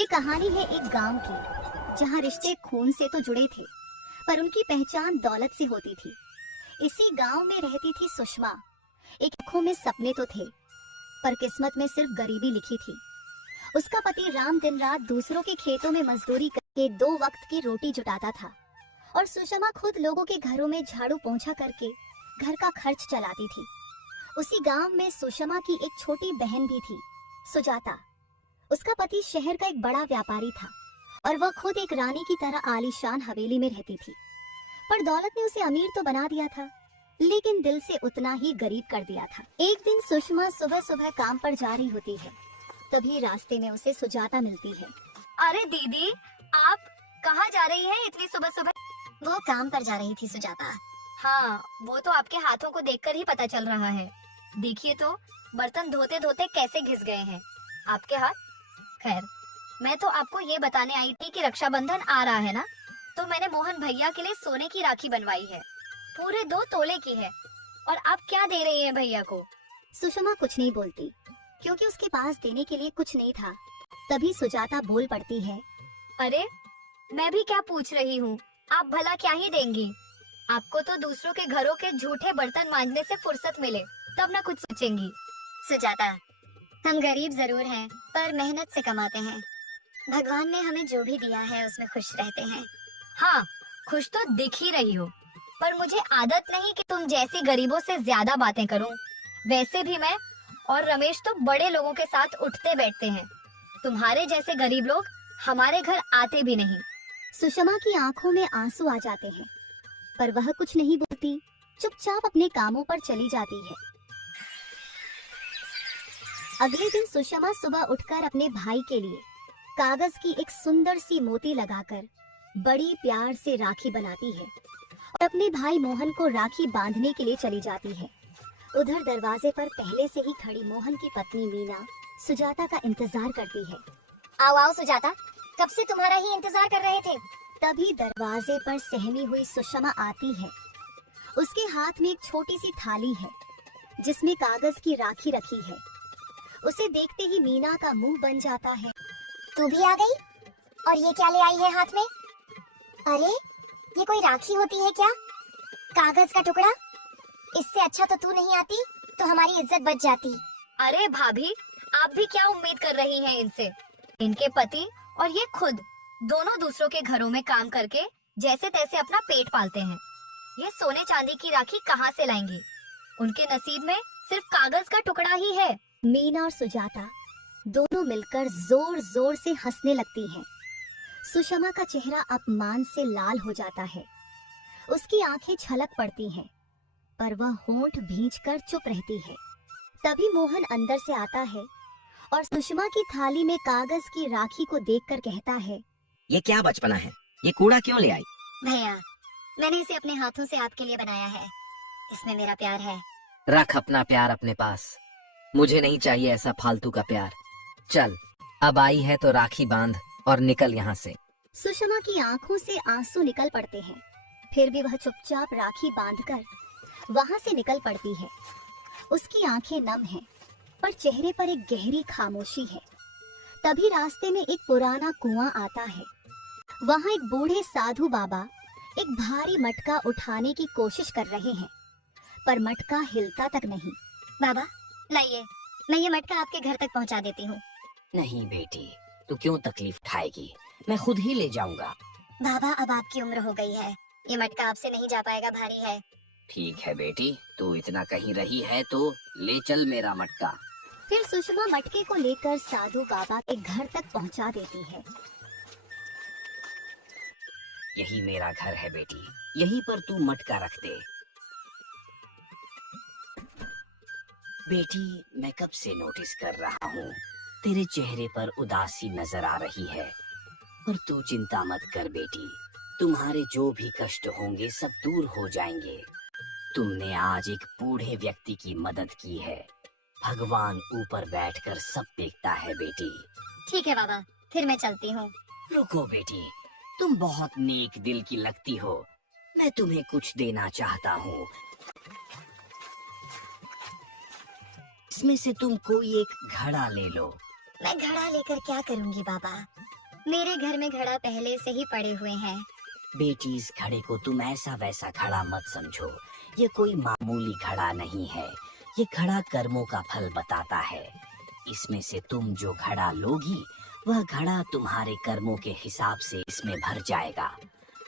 ये कहानी है एक गांव की, जहां रिश्ते खून से तो जुड़े थे, पर उनकी पहचान दौलत से होती थी। इसी गांव में रहती थी सुषमा। एक आंखों में सपने तो थे, पर किस्मत में सिर्फ गरीबी लिखी थी। उसका पति राम दिन रात दूसरों के खेतों में मजदूरी करके 2 वक्त की रोटी जुटाता था, और सुषमा खुद लोगों के घरों में झाड़ू पोंछा करके घर का खर्च चलाती थी। उसी गांव में सुषमा की एक छोटी बहन भी थी, सुजाता। उसका पति शहर का एक बड़ा व्यापारी था, और वह खुद एक रानी की तरह आलीशान हवेली में रहती थी। पर दौलत ने उसे अमीर तो बना दिया था, लेकिन दिल से उतना ही गरीब कर दिया था। एक दिन सुषमा सुबह सुबह काम पर जा रही होती है, तभी रास्ते में उसे सुजाता मिलती है। अरे दीदी, आप कहाँ जा रही हैं इतनी सुबह सुबह? वो काम पर जा रही थी सुजाता। हाँ, वो तो आपके हाथों को देखकर ही पता चल रहा है। देखिए तो, बर्तन धोते धोते कैसे घिस गए हैं आपके हाथ। खैर, मैं तो आपको ये बताने आई थी कि रक्षाबंधन आ रहा है ना, तो मैंने मोहन भैया के लिए सोने की राखी बनवाई है। पूरे 2 तोले की है। और आप क्या दे रही हैं भैया को? सुषमा कुछ नहीं बोलती, क्योंकि उसके पास देने के लिए कुछ नहीं था। तभी सुजाता बोल पड़ती है। अरे, मैं भी क्या पूछ रही हूँ, आप भला क्या ही देंगी? आपको तो दूसरों के घरों के झूठे बर्तन मांजने से फुर्सत मिले, तब ना कुछ सोचेंगी। सुजाता, हम गरीब जरूर हैं, पर मेहनत से कमाते हैं। भगवान ने हमें जो भी दिया है उसमें खुश रहते हैं। हाँ, खुश तो दिख ही रही हो, पर मुझे आदत नहीं कि तुम जैसे गरीबों से ज्यादा बातें करूं। वैसे भी मैं और रमेश तो बड़े लोगों के साथ उठते बैठते हैं। तुम्हारे जैसे गरीब लोग हमारे घर आते भी नहीं। सुषमा की आंखों में आंसू आ जाते हैं, पर वह कुछ नहीं बोलती, चुपचाप अपने कामों पर चली जाती है। अगले दिन सुषमा सुबह उठकर अपने भाई के लिए कागज की एक सुंदर सी मोती लगाकर बड़ी प्यार से राखी बनाती है, और अपने भाई मोहन को राखी बांधने के लिए चली जाती है। उधर दरवाजे पर पहले से ही खड़ी मोहन की पत्नी मीना सुजाता का इंतजार करती है। आओ आओ सुजाता, कब से तुम्हारा ही इंतजार कर रहे थे। तभी दरवाजे पर सहमी हुई सुषमा आती है। उसके हाथ में एक छोटी सी थाली है, जिसमें कागज की राखी रखी है। उसे देखते ही मीना का मुंह बन जाता है। तू भी आ गई? और ये क्या ले आई है हाथ में? अरे, ये कोई राखी होती है क्या? कागज का टुकड़ा? इससे अच्छा तो तू नहीं आती, तो हमारी इज्जत बच जाती। अरे भाभी, आप भी क्या उम्मीद कर रही हैं इनसे? इनके पति और ये खुद दोनों दूसरों के घरों में काम करके जैसे तैसे अपना पेट पालते हैं। ये सोने चांदी की राखी कहाँ से लाएंगी? उनके नसीब में सिर्फ कागज का टुकड़ा ही है। मीना और सुजाता दोनों मिलकर जोर जोर से हंसने लगती हैं। सुषमा का चेहरा अपमान से लाल हो जाता है। उसकी आंखें छलक पड़ती हैं, पर वह होंठ भींचकर चुप रहती है। तभी मोहन अंदर से आता है और सुषमा की थाली में कागज की राखी को देखकर कहता है, ये क्या बचपना है? ये कूड़ा क्यों ले आई? भैया, मैंने इसे अपने हाथों से आपके लिए बनाया है। इसमें मेरा प्यार है। रख अपना प्यार अपने पास, मुझे नहीं चाहिए ऐसा फालतू का प्यार। चल, अब आई है तो राखी बांध और निकल यहाँ से। सुषमा की आंखों से आंसू निकल पड़ते हैं, फिर भी वह चुपचाप राखी बांधकर वहाँ से निकल पड़ती है। उसकी आंखें नम हैं, पर चेहरे पर एक गहरी खामोशी है। तभी रास्ते में एक पुराना कुआं आता है। वहाँ एक बूढ़े साधु बाबा एक भारी मटका उठाने की कोशिश कर रहे हैं, पर मटका हिलता तक नहीं। बाबा, लाइए, मैं ये मटका आपके घर तक पहुंचा देती हूँ। नहीं बेटी, तू क्यों तकलीफ उठाएगी? मैं खुद ही ले जाऊंगा। बाबा, अब आपकी उम्र हो गई है, ये मटका आपसे नहीं जा पाएगा, भारी है। ठीक है बेटी, तू इतना कहीं रही है तो ले चल मेरा मटका। फिर सुषमा मटके को लेकर साधु बाबा के घर तक पहुंचा देती है। यही मेरा घर है बेटी, यहीं पर तू मटका रख दे। बेटी, मैं कब से नोटिस कर रहा हूँ, तेरे चेहरे पर उदासी नजर आ रही है। पर तू चिंता मत कर बेटी, तुम्हारे जो भी कष्ट होंगे सब दूर हो जाएंगे। तुमने आज एक बूढ़े व्यक्ति की मदद की है। भगवान ऊपर बैठकर सब देखता है बेटी। ठीक है बाबा, फिर मैं चलती हूँ। रुको बेटी, तुम बहुत नेक दिल की लगती हो। मैं तुम्हें कुछ देना चाहता हूँ। इसमें से तुम कोई एक घड़ा ले लो। मैं घड़ा लेकर क्या करूंगी बाबा? मेरे घर में घड़ा पहले से ही पड़े हुए हैं। बेटी, इस घड़े को तुम ऐसा वैसा घड़ा मत समझो। ये कोई मामूली घड़ा नहीं है। ये घड़ा कर्मों का फल बताता है। इसमें से तुम जो घड़ा लोगी, वह घड़ा तुम्हारे कर्मों के हिसाब से इसमें भर जाएगा।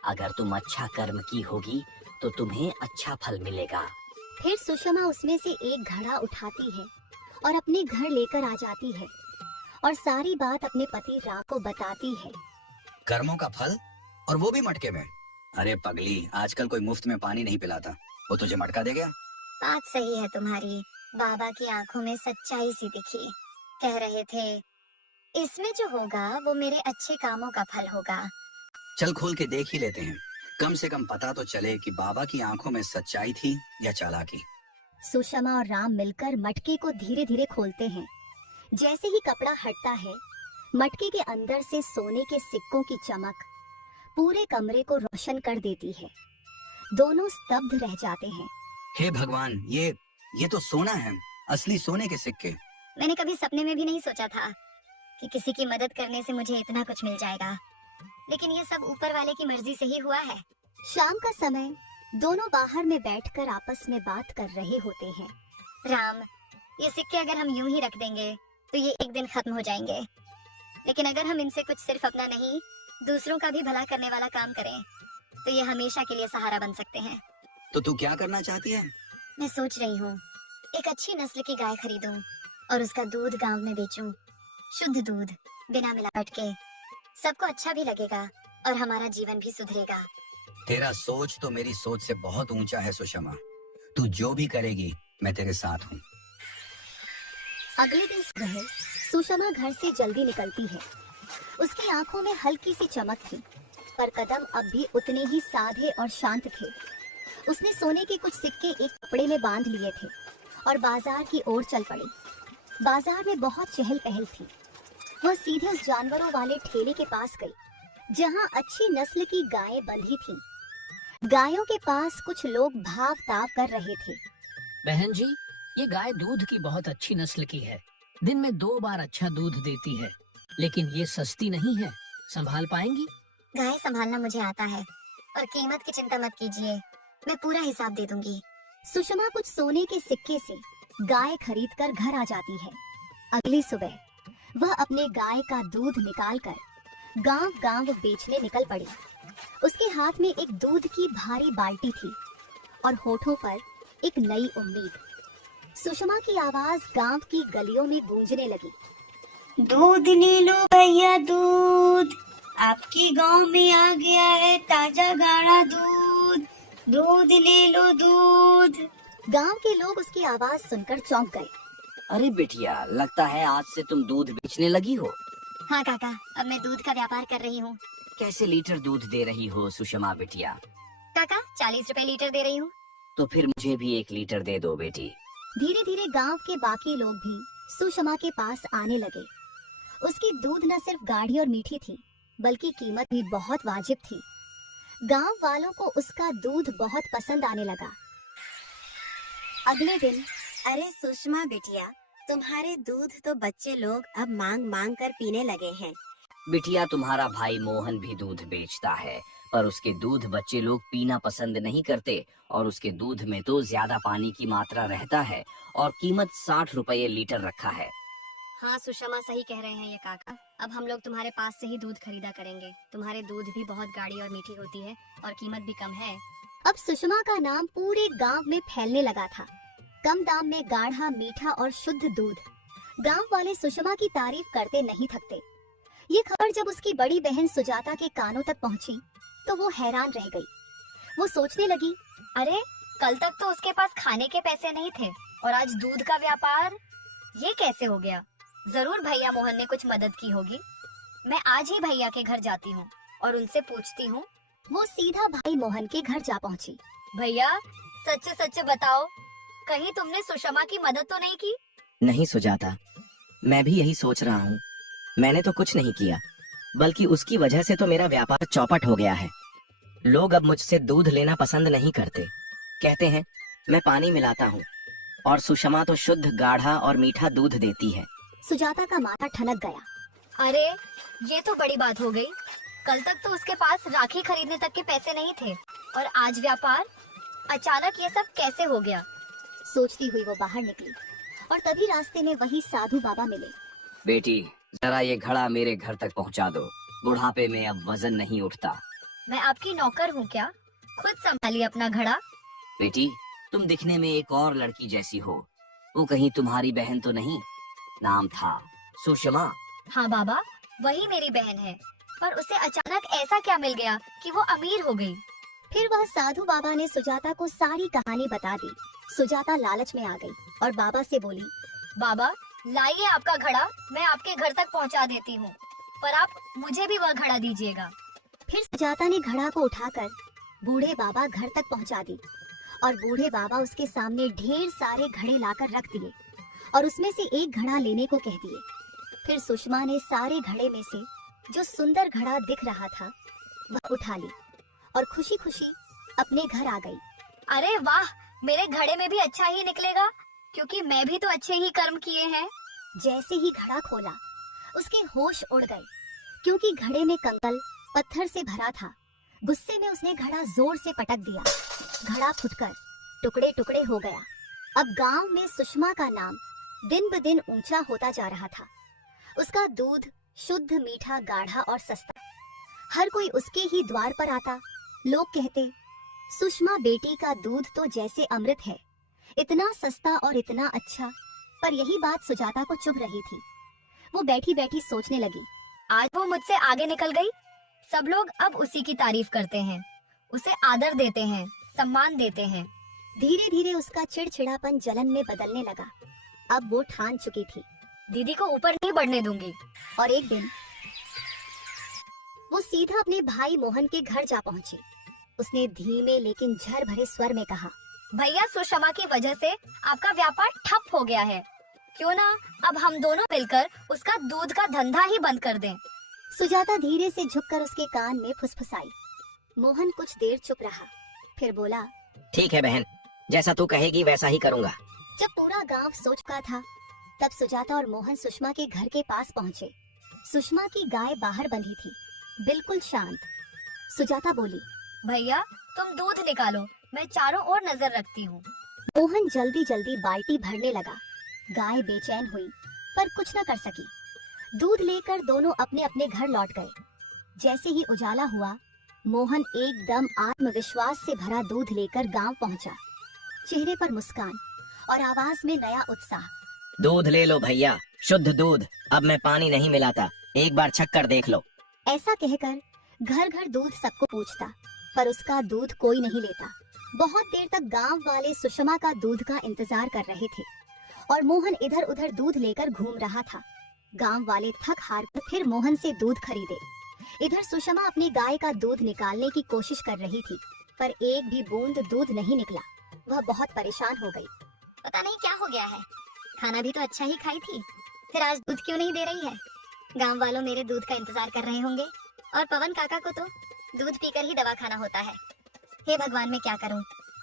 अगर तुम अच्छा कर्म की होगी तो तुम्हें अच्छा फल मिलेगा। फिर सुषमा उसमें से एक घड़ा उठाती है और अपने घर लेकर आ जाती है और सारी बात अपने पति राम को बताती है। कर्मों का फल, और वो भी मटके में। अरे पगली, आजकल कोई मुफ्त में पानी नहीं पिलाता। वो तुझे मटका दे गया। बात सही है तुम्हारी। बाबा की आंखों में सच्चाई सी दिखी। कह रहे थे इसमें जो होगा वो मेरे अच्छे कामों का फल होगा। चल खोल के देख ही लेते हैं, कम से कम पता तो चले कि बाबा की आंखों में सच्चाई थी या चालाकी। सुषमा और राम मिलकर मटके को धीरे धीरे खोलते हैं। जैसे ही कपड़ा हटता है, मटके के अंदर से सोने के सिक्कों की चमक पूरे कमरे को रोशन कर देती है। दोनों स्तब्ध रह जाते हैं। हे भगवान, ये तो सोना है, असली सोने के सिक्के। मैंने कभी सपने में भी नहीं सोचा था कि किसी की मदद करने से मुझे इतना कुछ मिल जाएगा, लेकिन ये सब ऊपर वाले की मर्जी से ही हुआ है। शाम का समय दोनों बाहर में बैठकर आपस में बात कर रहे होते हैं। राम, ये सिक्के अगर हम यूं ही रख देंगे तो ये एक दिन खत्म हो जाएंगे, लेकिन अगर हम इनसे कुछ सिर्फ अपना नहीं, दूसरों का भी भला करने वाला काम करें तो ये हमेशा के लिए सहारा बन सकते हैं। तो तू क्या करना चाहती है? मैं सोच रही हूँ एक अच्छी नस्ल की गाय खरीदूं और उसका दूध गांव में बेचूं। शुद्ध दूध, बिना मिलावट के। सबको अच्छा भी लगेगा और हमारा जीवन भी सुधरेगा। तेरा सोच तो मेरी सोच से बहुत ऊंचा है सुषमा। तू जो भी करेगी मैं तेरे साथ हूँ। अगले दिन सुबह सुषमा घर से जल्दी निकलती है। उसकी आंखों में हल्की सी चमक थी, पर कदम अब भी उतने ही साधे और शांत थे। उसने सोने के कुछ सिक्के एक कपड़े में बांध लिए थे और बाजार की ओर चल पड़ी। बाजार में बहुत चहल पहल थी। वह सीधे उस जानवरों वाले ठेले के पास गई, जहां अच्छी नस्ल की गायें बंधी थीं। गायों के पास कुछ लोग भाव ताव कर रहे थे। बहन जी, ये गाय दूध की बहुत अच्छी नस्ल की है। दिन में 2 बार अच्छा दूध देती है, लेकिन ये सस्ती नहीं है। संभाल पाएंगी? गाय संभालना मुझे आता है और कीमत की चिंता मत कीजिए, मैं पूरा हिसाब दे दूंगी। सुषमा कुछ सोने के सिक्के से गाय खरीदकर घर आ जाती है। अगली सुबह वह अपने गाय का दूध निकालकर गांव-गांव बेचने निकल पड़ी। उसके हाथ में एक दूध की भारी बाल्टी थी और होठों पर एक नई उम्मीद। सुषमा की आवाज गांव की गलियों में गूंजने लगी। दूध ले लो भैया दूध, आपकी गांव में आ गया है ताजा गाढ़ा दूध। दूध ले लो दूध। गांव के लोग उसकी आवाज सुनकर चौंक गए। अरे बिटिया, लगता है आज से तुम दूध बेचने लगी हो। हाँ काका, अब मैं दूध का व्यापार कर रही हूँ। कैसे लीटर दूध दे रही हो सुषमा बिटिया? काका, 40 रुपए लीटर दे रही हूँ। तो फिर मुझे भी 1 लीटर दे दो बेटी। धीरे धीरे गांव के बाकी लोग भी सुषमा के पास आने लगे। उसकी दूध न सिर्फ गाढ़ी और मीठी थी, बल्कि कीमत भी बहुत वाजिब थी। गांव वालों को उसका दूध बहुत पसंद आने लगा। अगले दिन, अरे सुषमा बिटिया, तुम्हारे दूध तो बच्चे लोग अब मांग मांग कर पीने लगे हैं। बिटिया, तुम्हारा भाई मोहन भी दूध बेचता है, पर उसके दूध बच्चे लोग पीना पसंद नहीं करते और उसके दूध में तो ज्यादा पानी की मात्रा रहता है और कीमत 60 रुपये लीटर रखा है। हाँ सुषमा, सही कह रहे हैं ये काका। अब हम लोग तुम्हारे पास से ही दूध खरीदा करेंगे। तुम्हारे दूध भी बहुत गाढ़ी और मीठी होती है और कीमत भी कम है। अब सुषमा का नाम पूरे गांव में फैलने लगा था। कम दाम में गाढ़ा, मीठा और शुद्ध दूध। गांव वाले सुषमा की तारीफ करते नहीं थकते। ये खबर जब उसकी बड़ी बहन सुजाता के कानों तक पहुंची, तो वो हैरान रह गई। वो सोचने लगी, अरे कल तक तो उसके पास खाने के पैसे नहीं थे और आज दूध का व्यापार, ये कैसे हो गया? जरूर भैया मोहन ने कुछ मदद की होगी। मैं आज ही भैया के घर जाती हूँ और उनसे पूछती हूँ। वो सीधा भाई मोहन के घर जा पहुंची। भैया, सच सच बताओ, कहीं तुमने सुषमा की मदद तो नहीं की? नहीं सुजाता, मैं भी यही सोच रहा हूँ। मैंने तो कुछ नहीं किया, बल्कि उसकी वजह से तो मेरा व्यापार चौपट हो गया है। लोग अब मुझसे दूध लेना पसंद नहीं करते। कहते हैं मैं पानी मिलाता हूँ और सुषमा तो शुद्ध, गाढ़ा और मीठा दूध देती है। सुजाता का माथा ठनक गया। अरे ये तो बड़ी बात हो गई। कल तक तो उसके पास राखी खरीदने तक के पैसे नहीं थे और आज व्यापार, अचानक ये सब कैसे हो गया। सोचती हुई वो बाहर निकली और तभी रास्ते में वही साधु बाबा मिले। बेटी, जरा ये घड़ा मेरे घर तक पहुंचा दो। बुढ़ापे में अब वजन नहीं उठता। मैं आपकी नौकर हूँ क्या? खुद संभालिए अपना घड़ा। बेटी, तुम दिखने में एक और लड़की जैसी हो। वो कहीं तुम्हारी बहन तो नहीं? नाम था सुषमा। हाँ बाबा, वही मेरी बहन है, पर उसे अचानक ऐसा क्या मिल गया कि वो अमीर हो गई। फिर वह साधु बाबा ने सुजाता को सारी कहानी बता दी। सुजाता लालच में आ गई और बाबा से बोली, बाबा लाइए आपका घड़ा, मैं आपके घर तक पहुंचा देती हूँ, पर आप मुझे भी वह घड़ा दीजिएगा। फिर सुजाता ने घड़ा को उठाकर बूढ़े बाबा घर तक पहुंचा दी और बूढ़े बाबा उसके सामने ढेर सारे घड़े लाकर रख दिए और उसमें से एक घड़ा लेने को कह दिए। फिर सुषमा ने सारे घड़े में से जो सुंदर घड़ा दिख रहा था वह उठा ली और खुशी खुशी अपने घर आ गई। अरे वाह, मेरे घड़े में भी अच्छा ही निकलेगा, क्योंकि मैं भी तो अच्छे ही कर्म किए हैं। जैसे ही घड़ा खोला उसके होश उड़ गए, क्योंकि घड़े में कंकल पत्थर से भरा था। गुस्से में उसने घड़ा जोर से पटक दिया। घड़ा फुटकर टुकड़े टुकड़े हो गया। अब गांव में सुषमा का नाम दिन ब दिन ऊंचा होता जा रहा था। उसका दूध शुद्ध, मीठा, गाढ़ा और सस्ता। हर कोई उसके ही द्वार पर आता। लोग कहते, सुषमा बेटी का दूध तो जैसे अमृत है, इतना सस्ता और इतना अच्छा। पर यही बात सुजाता को चुभ रही थी। वो बैठी बैठी सोचने लगी, आज वो मुझसे आगे निकल गई। सब लोग अब उसी की तारीफ करते हैं, उसे आदर देते हैं, सम्मान देते हैं। धीरे धीरे उसका चिड़चिड़ापन जलन में बदलने लगा। अब वो ठान चुकी थी, दीदी को ऊपर नहीं बढ़ने दूंगी। और एक दिन वो सीधा अपने भाई मोहन के घर जा पहुंची। उसने धीमे लेकिन झर भरे स्वर में कहा, भैया, सुषमा की वजह से आपका व्यापार ठप हो गया है। क्यों ना अब हम दोनों मिलकर उसका दूध का धंधा ही बंद कर दें। सुजाता धीरे से झुककर उसके कान में फुसफुसाई। मोहन कुछ देर चुप रहा, फिर बोला, ठीक है बहन, जैसा तू कहेगी वैसा ही करूँगा। जब पूरा गांव सो चुका था तब सुजाता और मोहन सुषमा के घर के पास पहुंचे। सुषमा की गाय बाहर बंधी थी, बिल्कुल शांत। सुजाता बोली, भैया तुम दूध निकालो, मैं चारों ओर नजर रखती हूँ। मोहन जल्दी जल्दी बाल्टी भरने लगा। गाय बेचैन हुई पर कुछ न कर सकी। दूध लेकर दोनों अपने अपने घर लौट गए। जैसे ही उजाला हुआ, मोहन एकदम आत्मविश्वास से भरा दूध लेकर गांव पहुंचा। चेहरे पर मुस्कान और आवाज में नया उत्साह। दूध ले लो भैया, शुद्ध दूध। अब मैं पानी नहीं मिलाता, एक बार छक कर देख लो। ऐसा कहकर घर घर दूध सबको पूछता, पर उसका दूध कोई नहीं लेता। बहुत देर तक गांव वाले सुषमा का दूध का इंतजार कर रहे थे और मोहन इधर उधर दूध लेकर घूम रहा था। गांव वाले थक हार कर फिर मोहन से दूध खरीदे। इधर सुषमा अपनी गाय का दूध निकालने की कोशिश कर रही थी, पर एक भी बूंद दूध नहीं निकला। वह बहुत परेशान हो गई। पता नहीं क्या हो गया है, खाना भी तो अच्छा ही खाई थी, फिर आज दूध क्यों नहीं दे रही है। गांव वालों मेरे दूध का इंतजार कर रहे होंगे और पवन काका को तो दूध पीकर ही दवा खाना होता है। हे भगवान, मैं क्या करूं।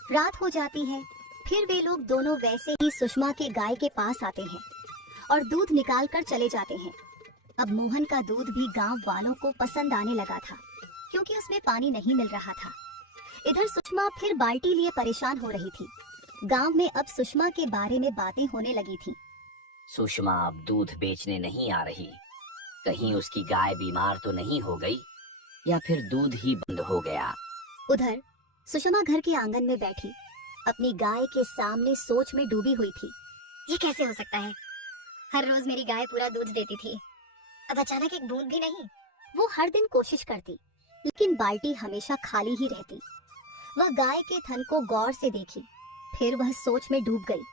रात हो जाती है, फिर वे लोग दोनों वैसे ही सुषमा के गाय के पास आते हैं और दूध निकाल कर चले जाते हैं। अब मोहन का दूध भी गांव वालों को पसंद आने लगा था, क्योंकि उसमें पानी नहीं मिल रहा था। इधर सुषमा फिर बाल्टी लिए परेशान हो रही थी। गांव में अब सुषमा के बारे में बातें होने लगी थी। सुषमा अब दूध बेचने नहीं आ रही। कहीं उसकी गाय बीमार तो नहीं हो गई, या फिर दूध ही बंद हो गया। उधर सुषमा घर के आंगन में बैठी अपनी गाय के सामने सोच में डूबी हुई थी। ये कैसे हो सकता है? हर रोज मेरी गाय पूरा दूध देती थी, अब अचानक एक बूंद भी नहीं। वो हर दिन कोशिश करती, लेकिन बाल्टी हमेशा खाली ही रहती। वह गाय के थन को गौर से देखी, फिर वह सोच में डूब गई।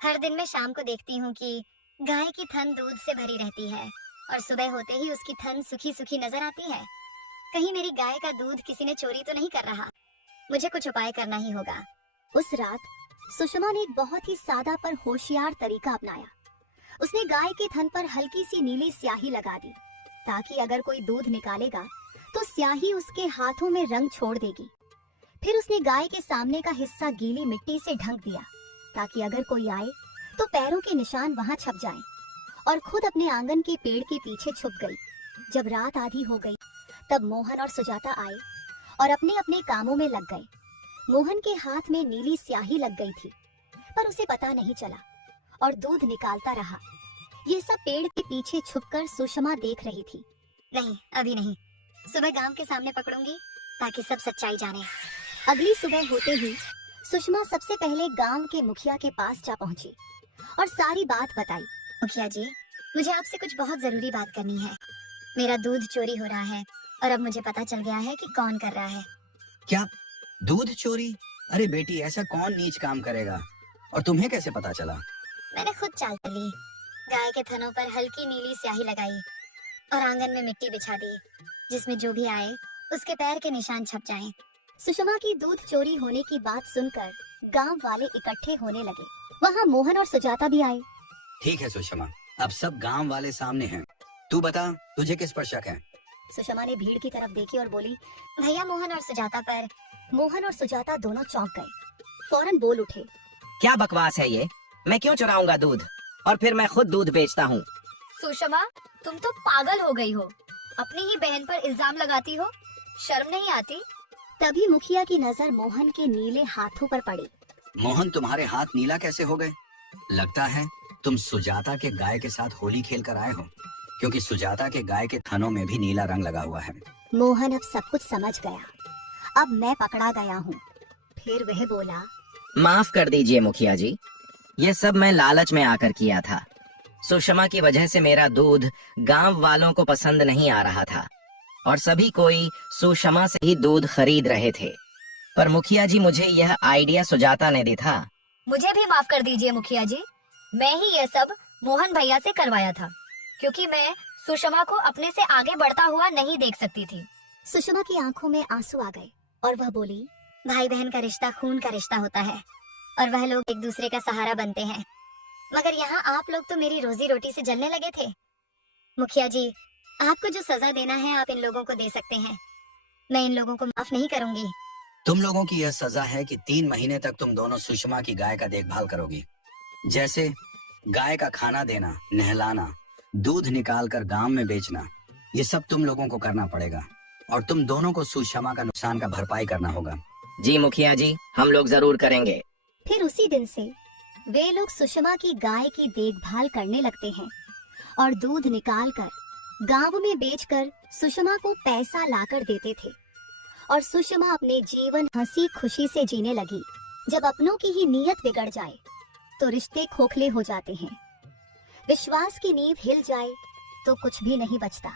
हर दिन मैं शाम को देखती हूँ कि गाय की थन दूध से भरी रहती है और सुबह होते ही उसकी थन सूखी सूखी नजर आती है। कहीं मेरी गाय का दूध किसी ने चोरी तो नहीं कर रहा। मुझे कुछ उपाय करना ही होगा। उस रात सुषमा ने एक बहुत ही सादा पर होशियार तरीका अपनाया। उसने गाय के थन पर हल्की सी नीली स्याही लगा दी, ताकि अगर कोई दूध निकालेगा तो स्याही उसके हाथों में रंग छोड़ देगी। फिर उसने गाय के सामने का हिस्सा गीली मिट्टी से ढक दिया, ताकि अगर कोई आए तो पैरों के निशान वहां छप जाएं और खुद अपने आंगन के पेड़ के पीछे छुप गई। जब रात आधी हो गई तब मोहन और सुजाता आए और अपने अपने कामों में लग गए। मोहन के हाथ में नीली स्याही लग गई थी, पर उसे पता नहीं चला और दूध निकालता रहा। ये सब पेड़ के पीछे छुपकर सुषमा देख रही थी। नहीं, अभी नहीं। सुबह गांव के सामने पकड़ूंगी ताकि सब सच्चाई जाने। अगली सुबह होते ही सुषमा सबसे पहले गांव के मुखिया के पास जा पहुंची और सारी बात बताई। मुखिया जी, मुझे आपसे कुछ बहुत जरूरी बात करनी है। मेरा दूध चोरी हो रहा है और अब मुझे पता चल गया है कि कौन कर रहा है। क्या दूध चोरी? अरे बेटी, ऐसा कौन नीच काम करेगा? और तुम्हें कैसे पता चला? मैंने खुद चाल चली, गाय के थनों पर हल्की नीली स्याही लगाई और आंगन में मिट्टी बिछा दी, जिसमें जो भी आए उसके पैर के निशान छप जाएं। सुषमा की दूध चोरी होने की बात सुनकर गांव वाले इकट्ठे होने लगे। वहां मोहन और सुजाता भी आए। ठीक है सुषमा, अब सब गांव वाले सामने हैं। तू बता, तुझे किस पर शक है? सुषमा ने भीड़ की तरफ देखी और बोली। भैया, मोहन और सुजाता पर। मोहन और सुजाता दोनों चौंक गए, फौरन बोल उठे। क्या बकवास है ये? मैं क्यों चुराऊंगा दूध? और फिर मैं खुद दूध बेचता हूँ। सुषमा, तुम तो पागल हो गई हो। अपनी ही बहन पर इल्जाम लगाती हो, शर्म नहीं आती? तभी मुखिया की नजर मोहन के नीले हाथों पर पड़ी। मोहन, तुम्हारे हाथ नीला कैसे हो गए? लगता है तुम सुजाता के गाय के साथ होली खेल कर आए हो, क्योंकि सुजाता के गाय के थनों में भी नीला रंग लगा हुआ है। मोहन अब सब कुछ समझ गया। अब मैं पकड़ा गया हूँ। फिर वह बोला। माफ कर दीजिए मुखिया जी, ये सब मैं लालच में आकर किया था। सुषमा की वजह से मेरा दूध गांव वालों को पसंद नहीं आ रहा था और सभी कोई सुषमा से ही दूध खरीद रहे थे। पर मुखिया जी, मुझे यह आइडिया सुजाता ने दी था। मुझे भी माफ कर दीजिए मुखिया जी, मैं ही ये सब मोहन भैया से करवाया था, क्योंकि मैं सुषमा को अपने से आगे बढ़ता हुआ नहीं देख सकती थी। सुषमा की आंखों में आंसू आ गए और वह बोली। भाई बहन का रिश्ता खून का रिश्ता होता है और वह लोग एक दूसरे का सहारा बनते हैं, मगर यहाँ आप लोग तो मेरी रोजी रोटी से जलने लगे थे। मुखिया जी, आपको जो सजा देना है आप इन लोगों को दे सकते हैं, मैं इन लोगों को माफ नहीं करूंगी। तुम लोगों की यह सजा है कि 3 महीने तक तुम दोनों सुषमा की गाय का देखभाल करोगी। जैसे गाय का खाना देना, नहलाना, दूध निकाल कर गांव में बेचना, ये सब तुम लोगों को करना पड़ेगा और तुम दोनों को सुषमा का नुकसान का भरपाई करना होगा। जी मुखिया जी, हम लोग जरूर करेंगे। फिर उसी दिन से वे लोग सुषमा की गाय की देखभाल करने लगते हैं और दूध निकालकर गांव में बेचकर सुषमा को पैसा लाकर देते थे और सुषमा अपने जीवन हंसी खुशी से जीने लगी। जब अपनों की ही नीयत बिगड़ जाए तो रिश्ते खोखले हो जाते हैं। विश्वास की नींव हिल जाए तो कुछ भी नहीं बचता।